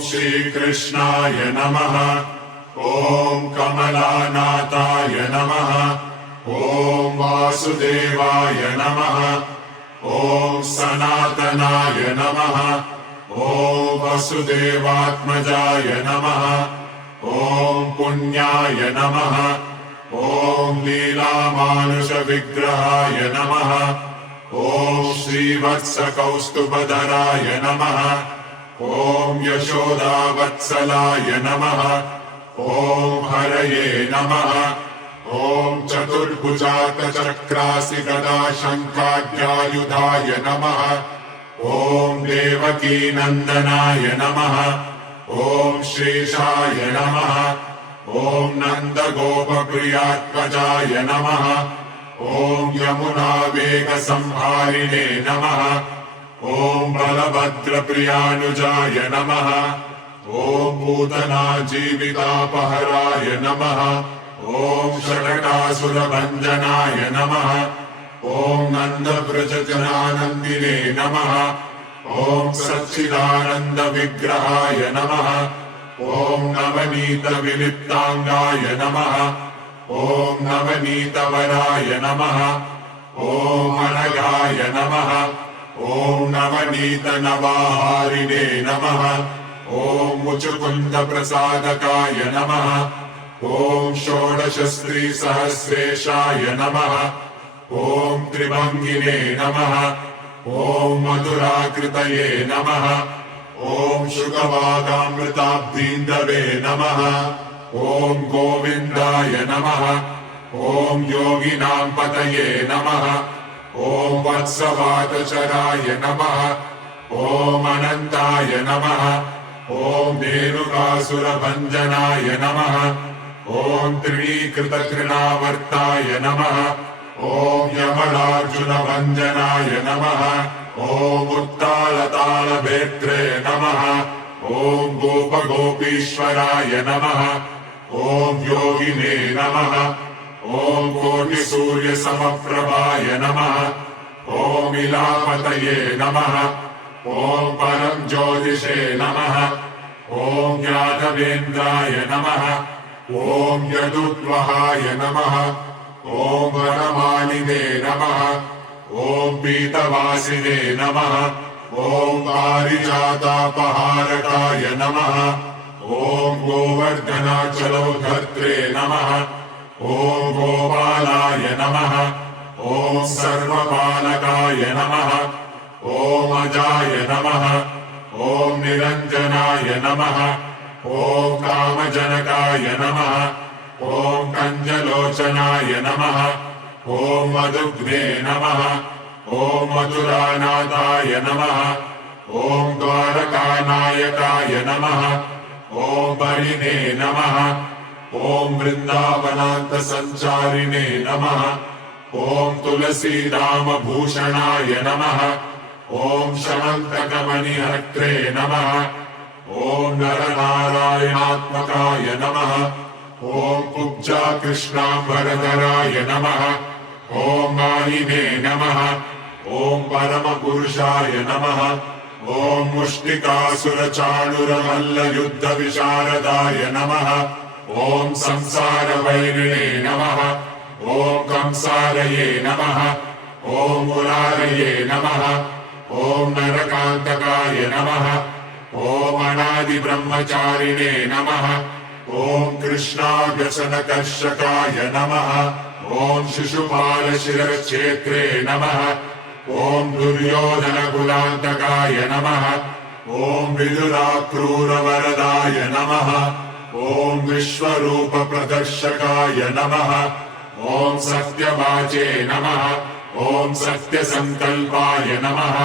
श्रीकृष्णाय नमः। ॐ कमलानाथाय नमः। ॐ वासुदेवाय नमः। ॐ सनातनाय नमः। ॐ वसुदेवात्मजाय नमः। ॐ पुण्याय नमः। ॐ लीलामानुषविग्रहाय नमः। ॐ श्रीवत्सकौस्तुभधराय नमः। ॐ यशोदावत्सलाय नमः। ॐ हरये नमः। ॐ चतुर्भुजातचक्रासि गदाशङ्खाढ्यायुधाय नमः। ॐ देवकीनन्दनाय नमः। ॐ श्रीशाय नमः। ॐ नन्दगोपप्रियात्मजाय नमः। ॐ यमुनावेगसंहारिणे नमः। ॐ बलभद्रप्रियानुजाय नमः। ॐ पूतनाजीवितापहराय नमः। ॐ षट्कासुरभञ्जनाय नमः। ॐ नन्दव्रजजनानन्दिने नमः। ॐ सच्चिदानन्दविग्रहाय नमः। ॐ नवनीतविलिप्ताङ्गाय नमः। ॐ नवनीतवराय नमः। ॐ अनगाय नमः। ॐ नवनीतनवाहारिणे नमः। ॐ मुचुकुन्दप्रसादकाय नमः। ॐ षोडशस्त्रीसहस्रेशाय नमः। ॐ त्रिभङ्गिने नमः। ॐ मधुराकृतये नमः। ॐ शुकवागामृताब्दीन्दवे नमः। ॐ गोविन्दाय नमः। ॐ योगिनां पतये नमः। ॐ वत्सवातचराय नमः। ॐ अनन्ताय नमः। ॐ धेनुकासुरभञ्जनाय नमः। ॐ त्रिणीकृततृणावर्ताय नमः। ॐ यमलार्जुनभञ्जनाय नमः। ॐ उत्तालतालभेत्रे नमः। ॐ गोपगोपीश्वराय नमः। ॐ योगिने नमः। ॐ कोटिसूर्यसमप्रभाय नमः। ॐ इलापतये नमः। ॐ परं ज्योतिषे नमः। ॐ यादवेन्द्राय नमः। ॐ यदुद्वहाय नमः। ॐ वनमालिने नमः। ॐ पीतवासिने नमः। ॐ पारिजातापहारकाय नमः। ॐ गोवर्धनाचलोधर्त्रे नमः। ॐ गोपालाय नमः। ॐ सर्वपालकाय नमः। ॐ अजाय नमः। ॐ निरञ्जनाय नमः। ॐ कामजनकाय नमः। ॐ कञ्जलोचनाय नमः। ॐ मधुग्ने नमः। ॐ मधुरानाथाय नमः। ॐ द्वारकानायकाय नमः। ॐ परिणे नमः। ॐ वृन्दावनान्तसञ्चारिणे नमः। ॐ तुलसीरामभूषणाय नमः। ॐ शमन्तकमणिहर्त्रे नमः। ॐ नरनारायणात्मकाय नमः। ॐ कुब्जाकृष्णाम्बरधराय नमः। ॐ मालिने नमः। ॐ परमपुरुषाय नमः। ॐ मुष्टिकासुरचाणुरमल्लयुद्धविशारदाय नमः। ॐ संसारवैरिणे नमः। ॐ कंसारये नमः। ॐ मुरारये नमः। ॐ नरकान्तकाय नमः। ॐ अनादिब्रह्मचारिणे नमः। ॐ कृष्णाव्यसनकर्षकाय नमः। ॐ शिशुपालशिरश्चेत्रे नमः। ॐ दुर्योधनकुलान्तकाय नमः। ॐ विदुराक्रूरवरदाय नमः। ॐ विश्वरूपप्रदर्शकाय नमः। ॐ सत्यवाचे नमः। ॐ सत्यसङ्कल्पाय नमः।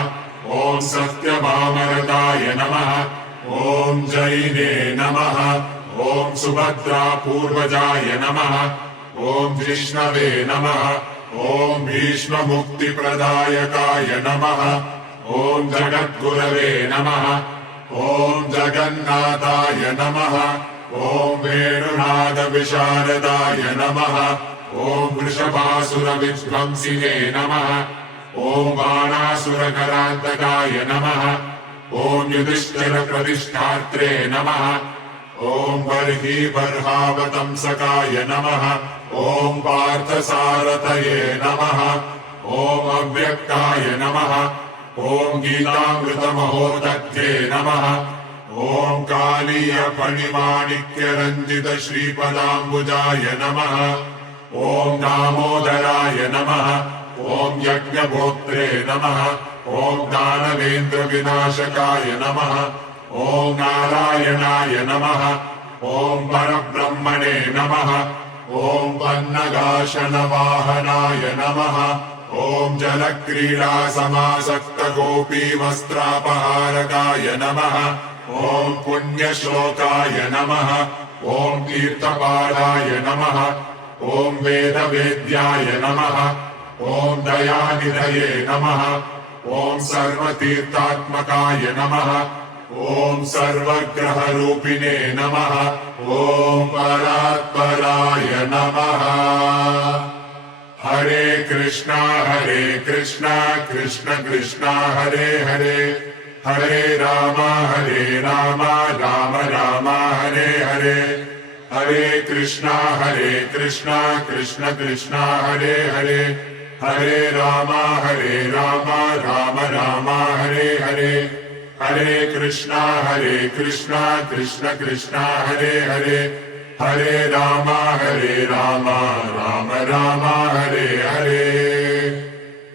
ॐ सत्यभामरताय नमः। ॐ जैने नमः। ॐ सुभद्रापूर्वजाय नमः। ॐ विष्णवे नमः। ॐ भीष्ममुक्तिप्रदायकाय नमः। ॐ जगद्गुरवे नमः। ॐ जगन्नाथाय नमः। ॐ वेणुनादविशारदाय नमः। ॐ वृषभासुरविध्वंसिने नमः। ॐ बाणासुरकरान्तकाय नमः। ॐ युधिष्ठिरप्रतिष्ठात्रे नमः ॐ बर्हि बर्हावतंसकाय नमः ॐ पार्थसारथये नमः ॐ अव्यक्ताय नमः ॐ गीतामृतमहोदध्ये नमः ॐ कालीयफणिमाणिक्यरञ्जितश्रीपदाम्बुजाय नमः ॐ दामोदराय नमः ॐ यज्ञभोक्त्रे नमः ॐ दानवेन्द्रविनाशकाय नमः ॐ नारायणाय नमः ॐ परब्रह्मणे नमः ॐ पन्नगाशनवाहनाय नमः ॐ जलक्रीडासमासक्तगोपीवस्त्रापहारकाय नमः ॐ पुण्यश्लोकाय नमः ॐ तीर्थपालाय नमः ॐ वेदवेद्याय नमः ॐ दयानिधये नमः ॐ सर्वतीर्थात्मकाय नमः ॐ सर्वग्रहरूपिणे नमः ॐ परात्पराय नमः हरे कृष्णा कृष्ण कृष्ण हरे हरे हरे राम राम राम हरे हरे हरे कृष्णा कृष्ण कृष्ण हरे हरे हरे राम राम राम हरे हरे हरे कृष्णा कृष्ण कृष्ण हरे हरे हरे राम राम राम हरे हरे